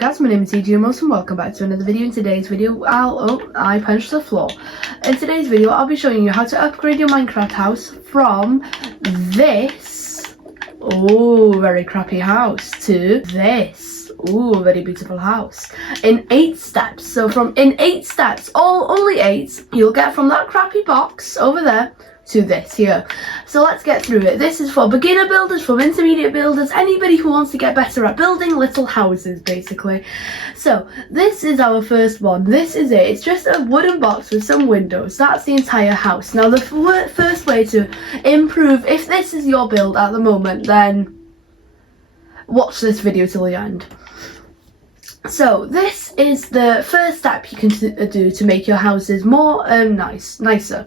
guys, my name is EG and welcome back to another video. In today's video, I punched the floor. In today's video, I'll be showing you how to upgrade your Minecraft house from this, very crappy house, to this, very beautiful house, in 8 steps. So in 8 steps, only 8, you'll get from that crappy box over there to this here. So let's get through it. This is for beginner builders, for intermediate builders, anybody who wants to get better at building little houses, basically. So this is our first one. This is it. It's just a wooden box with some windows. That's the entire house. Now the first way to improve, if this is your build at the moment, then watch this video till the end. So this is the first step you can do to make your houses more nicer.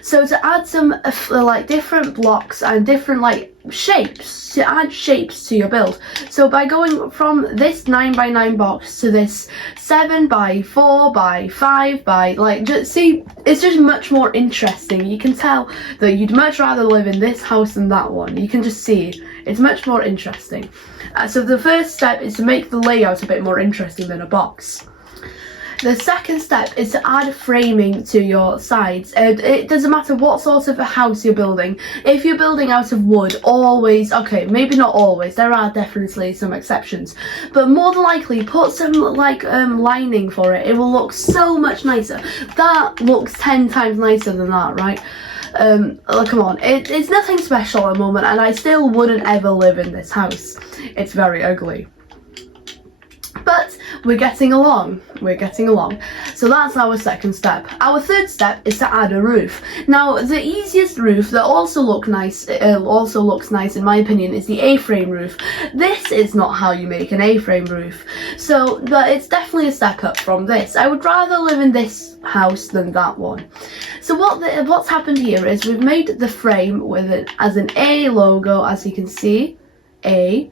So to add some like different blocks and different shapes, to add shapes to your build. So by going from this 9x9 box to this 7x4x5 by see, it's just much more interesting. You can tell that you'd much rather live in this house than that one. You can just see it's much more interesting. So the first step is to make the layout a bit more interesting than a box. The second step is to add framing to your sides. It doesn't matter what sort of a house you're building. If you're building out of wood, always, okay, maybe not always, there are definitely some exceptions, but more than likely put some lining for it. It will look so much nicer. That looks 10 times nicer than that, right? Come on, it's nothing special at the moment, and I still wouldn't ever live in this house. It's very ugly. But we're getting along. So that's our second step. Our third step is to add a roof. Now the easiest roof that also looks nice in my opinion is the A-frame roof. This is not how you make an A-frame roof. But it's definitely a step up from this. I would rather live in this house than that one. So what's happened here is we've made the frame with it as an A logo, as you can see, A.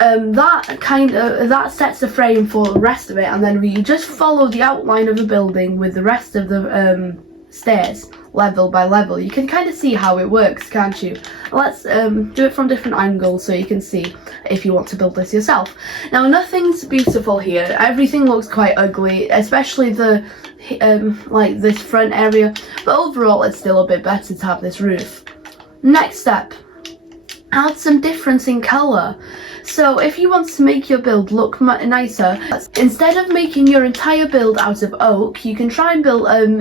That sets the frame for the rest of it, and then we just follow the outline of the building with the rest of the stairs, level by level. You can kind of see how it works, can't you? Let's do it from different angles so you can see if you want to build this yourself. Now nothing's beautiful here. Everything looks quite ugly, especially the this front area, but overall it's still a bit better to have this roof. Next step, add some difference in colour. So if you want to make your build look nicer, instead of making your entire build out of oak, you can try and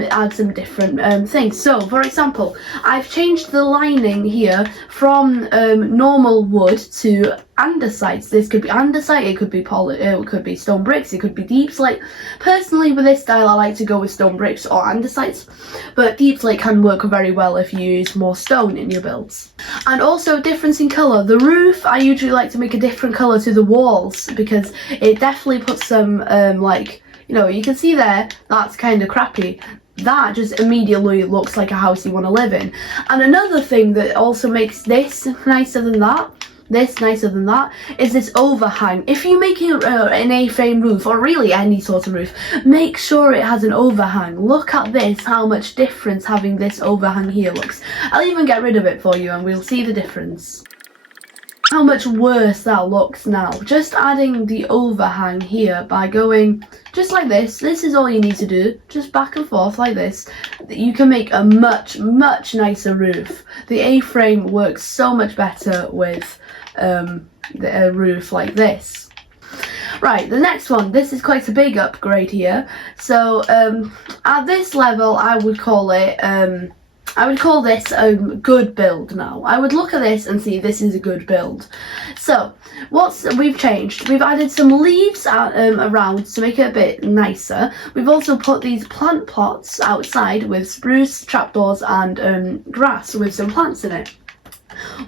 add some different things. So for example, I've changed the lining here from normal wood to andesites. This could be andesite, it could be it could be stone bricks, it could be deep slate. Personally, with this style I like to go with stone bricks or andesites, but deep slate can work very well if you use more stone in your builds. And also difference in colour. The roof, I usually like to make a different colour to the walls because it definitely puts some you can see there, that's kind of crappy. That just immediately looks like a house you want to live in. And another thing that also makes this nicer than that is this overhang. If you're making an A-frame roof, or really any sort of roof, make sure it has an overhang. Look at this, how much difference having this overhang here looks. I'll even get rid of it for you and we'll see the difference. How much worse that looks now. Just adding the overhang here by going just like this. This is all you need to do, just back and forth like this. You can make a much nicer roof. The A-frame works so much better with a roof like this. Right, the next one, this is quite a big upgrade here. So at this level I would call this a good build now. I would look at this and see this is a good build. So we've changed. We've added some leaves around to make it a bit nicer. We've also put these plant pots outside with spruce, trapdoors and grass with some plants in it.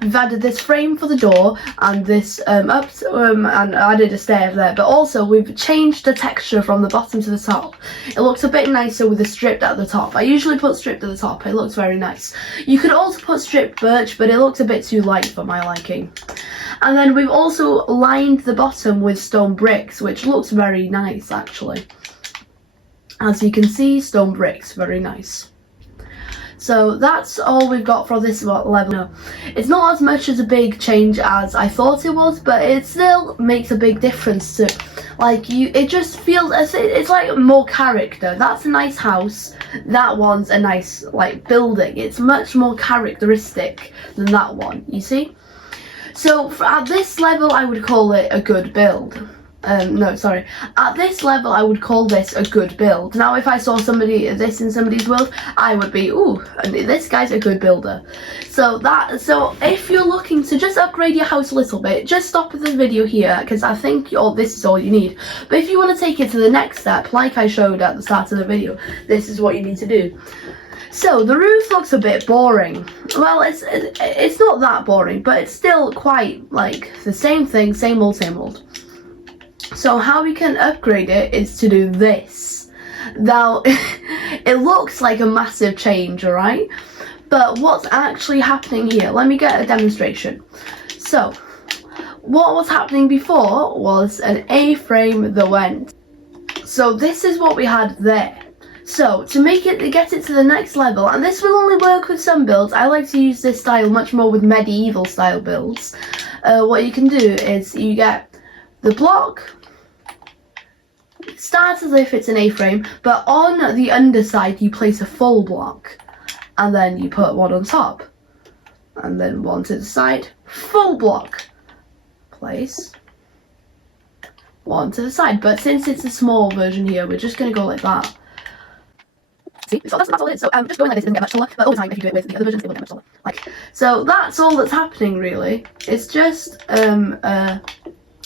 We've added this frame for the door and this and added a stair there, but also we've changed the texture from the bottom to the top. It looks a bit nicer with the stripped at the top. I usually put stripped at the top, it looks very nice. You could also put stripped birch, but it looks a bit too light for my liking. And then we've also lined the bottom with stone bricks, which looks very nice actually. As you can see, stone bricks, very nice. So that's all we've got for this level. No, it's not as much as a big change as I thought it was, but it still makes a big difference to, like, it just feels as it's like more character. That's a nice house, that one's a nice like building. It's much more characteristic than that one, you see. So at this level I would call it a good build. No, sorry. At this level, I would call this a good build. Now, if I saw this in somebody's world, I would be, ooh, this guy's a good builder. So if you're looking to just upgrade your house a little bit, just stop the video here, because I think this is all you need. But if you want to take it to the next step, like I showed at the start of the video, this is what you need to do. So the roof looks a bit boring. Well, it's not that boring, but it's still quite like the same thing, same old, same old. So how we can upgrade it is to do this. Now, it looks like a massive change, alright? But what's actually happening here? Let me get a demonstration. So, what was happening before was an A-frame that went. So this is what we had there. So, to get it to the next level, and this will only work with some builds, I like to use this style much more with medieval style builds. What you can do is you get the block, starts as if it's an A-frame, but on the underside you place a full block, and then you put one on top, and then one to the side, full block, place, one to the side. But since it's a small version here, we're just going to go like that. See, so that's all it is. So just going like this doesn't get much taller, but over time if you do it with the other versions, it will get much taller. So that's all that's happening really. It's just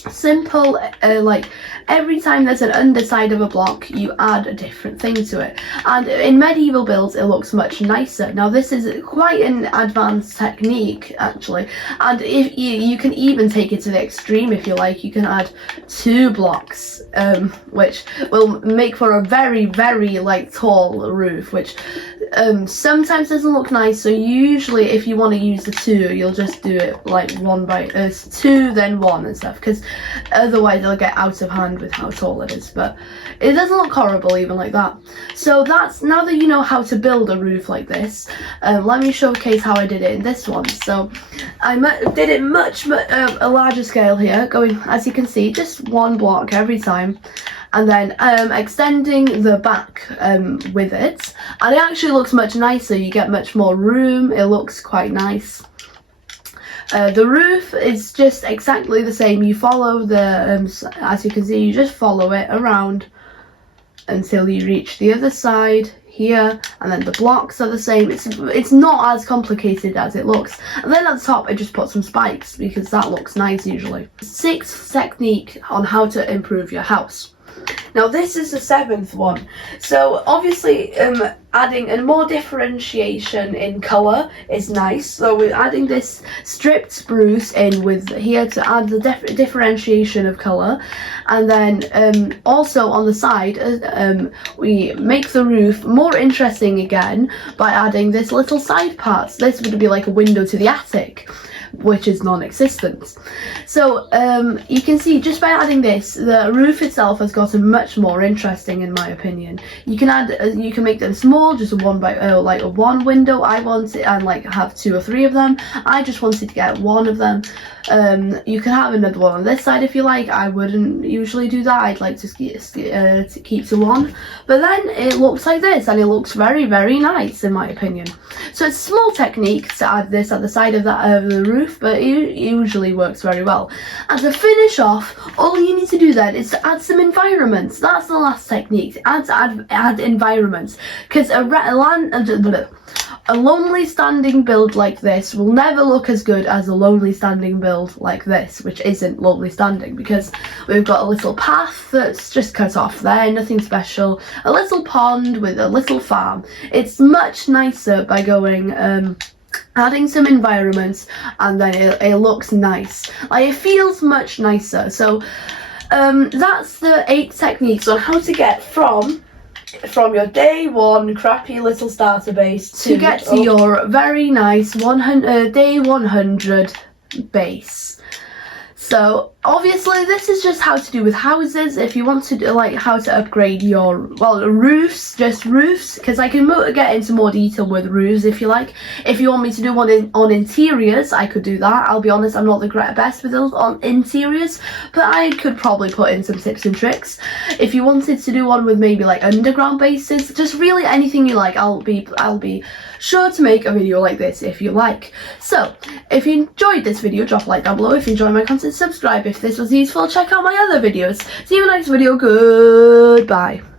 simple, like every time there's an underside of a block you add a different thing to it, and in medieval builds it looks much nicer. Now this is quite an advanced technique actually, and if you can even take it to the extreme if you like. You can add 2 blocks, which will make for a very like tall roof, which sometimes doesn't look nice. So usually if you want to use the 2, you'll just do it like 2 then 1 and stuff, because otherwise it'll get out of hand with how tall it is. But it doesn't look horrible even like that. So that's, now that you know how to build a roof like this, let me showcase how I did it in this one. So I did it much a larger scale here, going, as you can see, just 1 block every time, and then extending the back with it, and it actually looks much nicer. You get much more room, it looks quite nice. The roof is just exactly the same. You follow the, as you can see, you just follow it around until you reach the other side here, and then the blocks are the same. It's not as complicated as it looks. And then at the top I just put some spikes because that looks nice usually. 6th technique on how to improve your house. Now this is the 7th one. So obviously adding a more differentiation in colour is nice. So we're adding this stripped spruce in with here to add the differentiation of colour. And then also on the side we make the roof more interesting again by adding this little side parts. This would be like a window to the attic, which is non-existent. So you can see just by adding this, the roof itself has gotten much more interesting in my opinion. You can add, you can make them small, just like a 1 window. I want it and like have 2 or 3 of them. I just wanted to get 1 of them. You can have another one on this side if you like. I wouldn't usually do that. I'd like to keep to 1, but then it looks like this, and it looks very nice in my opinion. So it's a small technique to add this at the side of the roof, but it usually works very well. And to finish off, all you need to do then is to add some environments. That's the last technique, add environments, because a lonely standing build like this will never look as good as a lonely standing build like this, which isn't lonely standing, because we've got a little path that's just cut off there, nothing special, a little pond with a little farm. It's much nicer by going adding some environments, and then it looks nice. Like, it feels much nicer. So that's the 8 techniques on how to get from your day 1 crappy little starter base to get to your very nice day 100 base. So Obviously, this is just how to do with houses. If you want to do, like, how to upgrade your, well, roofs, just roofs, because I can get into more detail with roofs if you like. If you want me to do one on interiors, I could do that. I'll be honest, I'm not the best with those on interiors, but I could probably put in some tips and tricks. If you wanted to do one with maybe like underground bases, just really anything you like, I'll be sure to make a video like this if you like. So, if you enjoyed this video, drop a like down below. If you enjoy my content, subscribe. If this was useful, check out my other videos. See you in the next video. Goodbye.